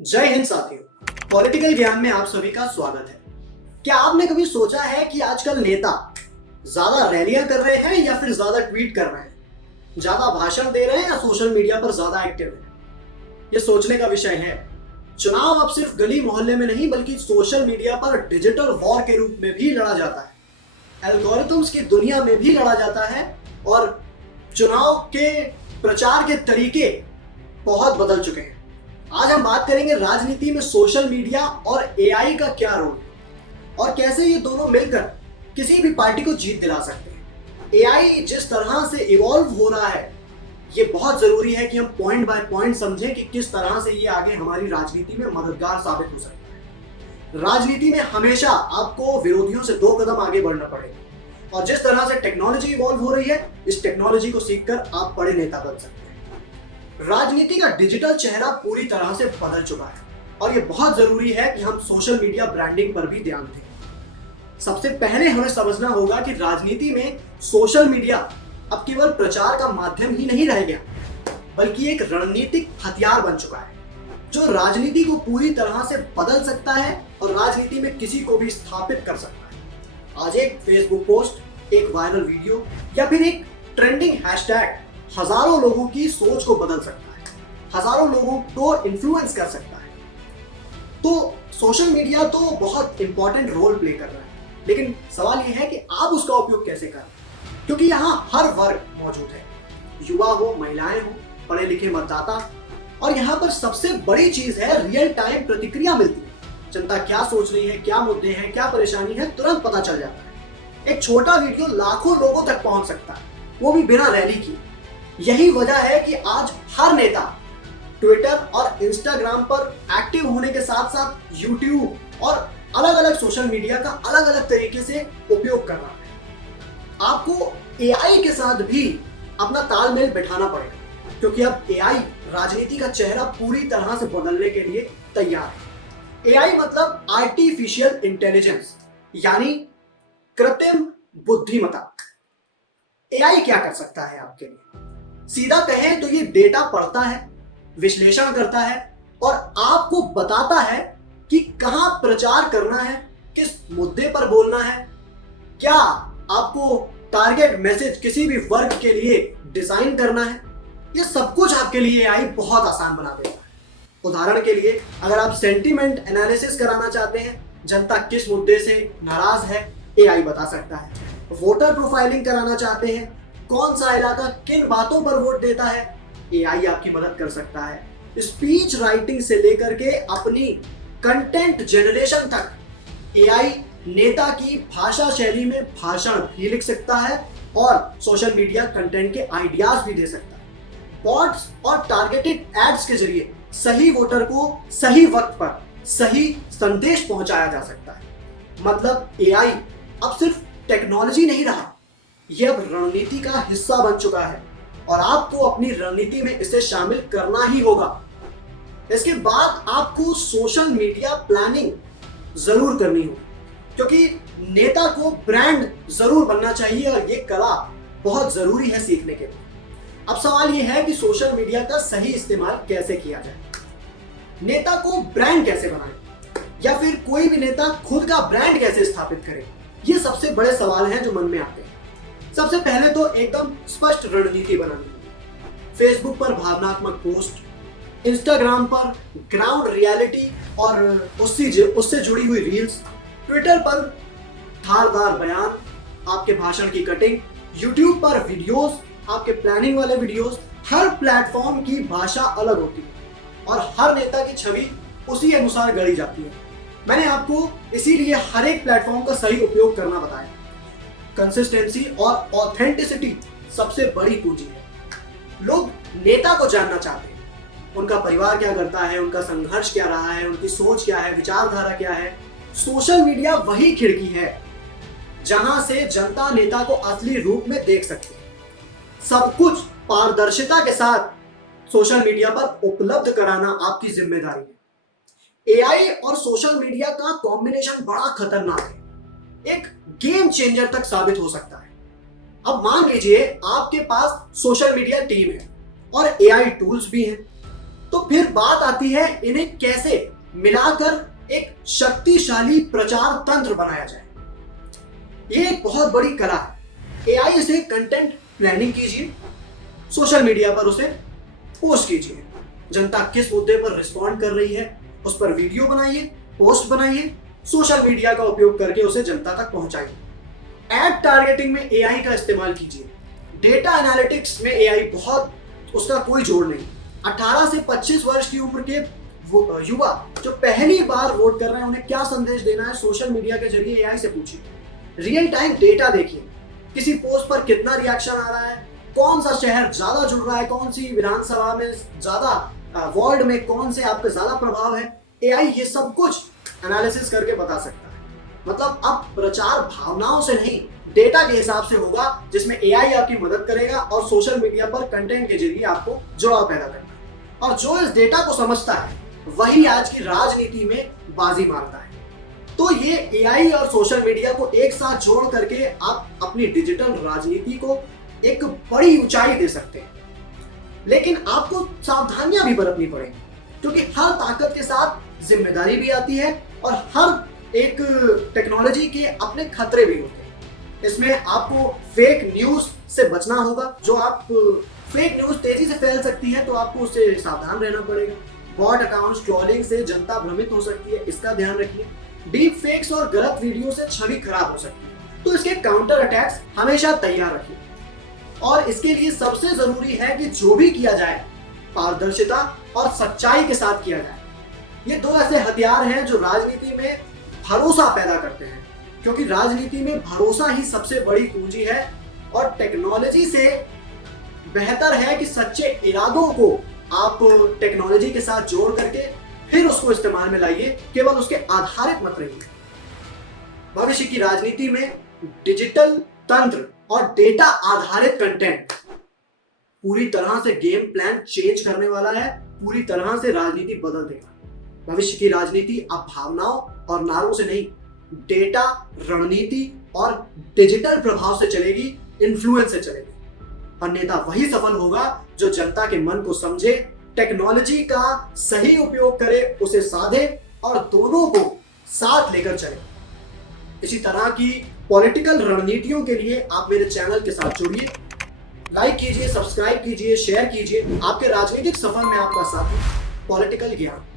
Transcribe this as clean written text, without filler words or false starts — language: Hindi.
जय हिंद साथियों, पॉलिटिकल ज्ञान में आप सभी का स्वागत है। क्या आपने कभी सोचा है कि आजकल नेता ज्यादा रैलियां कर रहे हैं या फिर ज्यादा ट्वीट कर रहे हैं, ज्यादा भाषण दे रहे हैं या सोशल मीडिया पर ज्यादा एक्टिव हैं? ये सोचने का विषय है। चुनाव अब सिर्फ गली मोहल्ले में नहीं बल्कि सोशल मीडिया पर डिजिटल वॉर के रूप में भी लड़ा जाता है। एल्गोरिथम्स की दुनिया में भी लड़ा जाता है और चुनाव के प्रचार के तरीके बहुत बदल चुके हैं। आज हम बात करेंगे राजनीति में सोशल मीडिया और एआई का क्या रोल है और कैसे ये दोनों मिलकर किसी भी पार्टी को जीत दिला सकते हैं। एआई जिस तरह से इवॉल्व हो रहा है, ये बहुत जरूरी है कि हम पॉइंट बाय पॉइंट समझें कि किस तरह से ये आगे हमारी राजनीति में मददगार साबित हो सकता है। राजनीति में हमेशा आपको विरोधियों से 2 कदम आगे बढ़ना पड़ेगा और जिस तरह से टेक्नोलॉजी इवॉल्व हो रही है, इस टेक्नोलॉजी को सीखकर आप बड़े नेता बन सकते हैं। राजनीति का डिजिटल चेहरा पूरी तरह से बदल चुका है और ये बहुत जरूरी है कि हम सोशल मीडिया ब्रांडिंग पर भी ध्यान दें। सबसे पहले हमें समझना होगा कि राजनीति में सोशल मीडिया अब केवल प्रचार का माध्यम ही नहीं रह गया, बल्कि एक रणनीतिक हथियार बन चुका है जो राजनीति को पूरी तरह से बदल सकता है और राजनीति में किसी को भी स्थापित कर सकता है। आज एक फेसबुक पोस्ट, एक वायरल वीडियो या फिर एक ट्रेंडिंग हैशटैग हजारों लोगों की सोच को बदल सकता है, हजारों लोगों को इन्फ्लुएंस कर सकता है। तो सोशल मीडिया तो बहुत इंपॉर्टेंट रोल प्ले कर रहा है, लेकिन सवाल यह है कि आप उसका उपयोग कैसे करें, क्योंकि यहाँ हर वर्ग मौजूद है, युवा हो, महिलाएं हो, पढ़े लिखे मतदाता, और यहाँ पर सबसे बड़ी चीज है रियल टाइम प्रतिक्रिया मिलती है। जनता क्या सोच रही है, क्या मुद्दे हैं, क्या परेशानी है, तुरंत पता चल जाता है। एक छोटा वीडियो लाखों लोगों तक पहुंच सकता है, वो भी बिना रैली की। यही वजह है कि आज हर नेता ट्विटर और इंस्टाग्राम पर एक्टिव होने के साथ साथ यूट्यूब और अलग अलग सोशल मीडिया का अलग अलग तरीके से उपयोग कर रहा है। आपको एआई के साथ भी अपना तालमेल बिठाना पड़ेगा, क्योंकि अब एआई राजनीति का चेहरा पूरी तरह से बदलने के लिए तैयार है। एआई मतलब आर्टिफिशियल इंटेलिजेंस, यानी कृत्रिम बुद्धिमत्ता। एआई क्या कर सकता है आपके लिए? सीधा कहें तो ये डेटा पढ़ता है, विश्लेषण करता है और आपको बताता है कि कहां प्रचार करना है, किस मुद्दे पर बोलना है, क्या आपको टारगेट मैसेज किसी भी वर्ग के लिए डिजाइन करना है। ये सब कुछ आपके लिए एआई बहुत आसान बना देता है। उदाहरण के लिए, अगर आप सेंटीमेंट एनालिसिस कराना चाहते हैं, जनता किस मुद्दे से नाराज है, एआई बता सकता है। वोटर प्रोफाइलिंग कराना चाहते हैं, कौन सा इलाका किन बातों पर वोट देता है, एआई आपकी मदद कर सकता है। स्पीच राइटिंग से लेकर के अपनी कंटेंट जनरेशन तक एआई नेता की भाषा शैली में भाषण भी लिख सकता है और सोशल मीडिया कंटेंट के आइडियाज भी दे सकता है। बॉट्स और टारगेटेड एड्स के जरिए सही वोटर को सही वक्त पर सही संदेश पहुंचाया जा सकता है। मतलब एआई अब सिर्फ टेक्नोलॉजी नहीं रहा, यह अब रणनीति का हिस्सा बन चुका है और आपको अपनी रणनीति में इसे शामिल करना ही होगा। इसके बाद आपको सोशल मीडिया प्लानिंग जरूर करनी होगी, क्योंकि नेता को ब्रांड जरूर बनना चाहिए और ये कला बहुत जरूरी है सीखने के लिए। अब सवाल यह है कि सोशल मीडिया का सही इस्तेमाल कैसे किया जाए। नेता को ब्रांड कैसे बनाए या फिर कोई भी नेता खुद का ब्रांड कैसे स्थापित करे, ये सबसे बड़े सवाल हैं जो मन में आते हैं। सबसे पहले तो एकदम स्पष्ट रणनीति बनानी है। फेसबुक पर भावनात्मक पोस्ट, इंस्टाग्राम पर ग्राउंड रियलिटी और उससे जुड़ी हुई रील्स, ट्विटर पर धारदार बयान, आपके भाषण की कटिंग, यूट्यूब पर वीडियोस, आपके प्लानिंग वाले वीडियोस। हर प्लेटफॉर्म की भाषा अलग होती है और हर नेता की छवि उसी अनुसार गढ़ी जाती है। मैंने आपको इसीलिए हर एक प्लेटफॉर्म का सही उपयोग करना बताया। कंसिस्टेंसी और ऑथेंटिसिटी सबसे बड़ी पूंजी है। लोग नेता को जानना चाहते हैं, उनका परिवार क्या करता है, उनका संघर्ष क्या रहा है, उनकी सोच क्या है, विचारधारा क्या है। सोशल मीडिया वही खिड़की है जहां से जनता नेता को असली रूप में देख सकती है। सब कुछ पारदर्शिता के साथ सोशल मीडिया पर उपलब्ध कराना आपकी जिम्मेदारी है। एआई और सोशल मीडिया का कॉम्बिनेशन बड़ा खतरनाक है, एक गेम चेंजर तक साबित हो सकता है। अब मान लीजिए आपके पास सोशल मीडिया टीम है और एआई टूल्स भी हैं। तो फिर बात आती है इन्हें कैसे मिलाकर एक शक्तिशाली प्रचार तंत्र बनाया जाए। ये एक बहुत बड़ी कला है। एआई से कंटेंट प्लानिंग कीजिए, सोशल मीडिया पर उसे पोस्ट कीजिए, जनता किस मुद्दे पर रिस्पॉन्ड कर रही है उस पर वीडियो बनाइए, पोस्ट बनाइए, सोशल मीडिया का उपयोग करके उसे जनता तक पहुंचाइए। एड टारगेटिंग में एआई का इस्तेमाल कीजिए। डेटा एनालिटिक्स में एआई बहुत, उसका कोई जोड़ नहीं। 18 से 25 वर्ष की उम्र के युवा जो पहली बार वोट कर रहे हैं उन्हें क्या संदेश देना है, सोशल मीडिया के जरिए एआई से पूछिए। रियल टाइम डेटा देखिए, किसी पोस्ट पर कितना रिएक्शन आ रहा है, कौन सा शहर ज्यादा जुड़ रहा है, कौन सी विधानसभा में ज्यादा, वार्ड में कौन से आपका ज्यादा प्रभाव है। एआई ये सब कुछ एनालिसिस करके बता सकता है। मतलब अब प्रचार भावनाओं से नहीं, डेटा के हिसाब से होगा, जिसमें एआई आपकी मदद करेगा और सोशल मीडिया पर कंटेंट के जरिए आपको जुड़ाव पैदा करना है। और जो इस डेटा को समझता है वही आज की राजनीति में बाजी मारता है। तो ये एआई और सोशल मीडिया को एक साथ जोड़ करके आप अपनी डिजिटल राजनीति को एक बड़ी ऊंचाई दे सकते हैं। लेकिन आपको सावधानियां भी बरतनी पड़ेगी, क्योंकि हर ताकत के साथ जिम्मेदारी भी आती है और हर एक टेक्नोलॉजी के अपने खतरे भी होते हैं। इसमें आपको फेक न्यूज से बचना होगा। जो आप फेक न्यूज तेजी से फैल सकती है तो आपको उससे सावधान रहना पड़ेगा। बॉट अकाउंट्स ट्रोलिंग से जनता भ्रमित हो सकती है, इसका ध्यान रखिए। डीप फेक्स और गलत वीडियो से छवि खराब हो सकती है, तो इसके काउंटर अटैक्स हमेशा तैयार रखिए। और इसके लिए सबसे जरूरी है कि जो भी किया जाए पारदर्शिता और सच्चाई के साथ किया जाए। ये दो ऐसे हथियार हैं जो राजनीति में भरोसा पैदा करते हैं, क्योंकि राजनीति में भरोसा ही सबसे बड़ी पूंजी है। और टेक्नोलॉजी से बेहतर है कि सच्चे इरादों को आप टेक्नोलॉजी के साथ जोड़ करके फिर उसको इस्तेमाल में लाइए, केवल उसके आधारित मत रहिए। भविष्य की राजनीति में डिजिटल तंत्र और डेटा आधारित कंटेंट पूरी तरह से गेम प्लान चेंज करने वाला है, पूरी तरह से राजनीति बदल देगा। भविष्य की राजनीति अब भावनाओं और नारों से नहीं, डेटा, रणनीति और डिजिटल प्रभाव से चलेगी, इन्फ्लुएंस से चलेगी। और नेता वही सफल होगा जो जनता के मन को समझे, टेक्नोलॉजी का सही उपयोग करे, उसे साधे और दोनों को साथ लेकर चले। इसी तरह की पॉलिटिकल रणनीतियों के लिए आप मेरे चैनल के साथ जुड़िए, लाइक कीजिए, सब्सक्राइब कीजिए, शेयर कीजिए। आपके राजनीतिक सफर में आपका साथी पॉलिटिकल ज्ञान।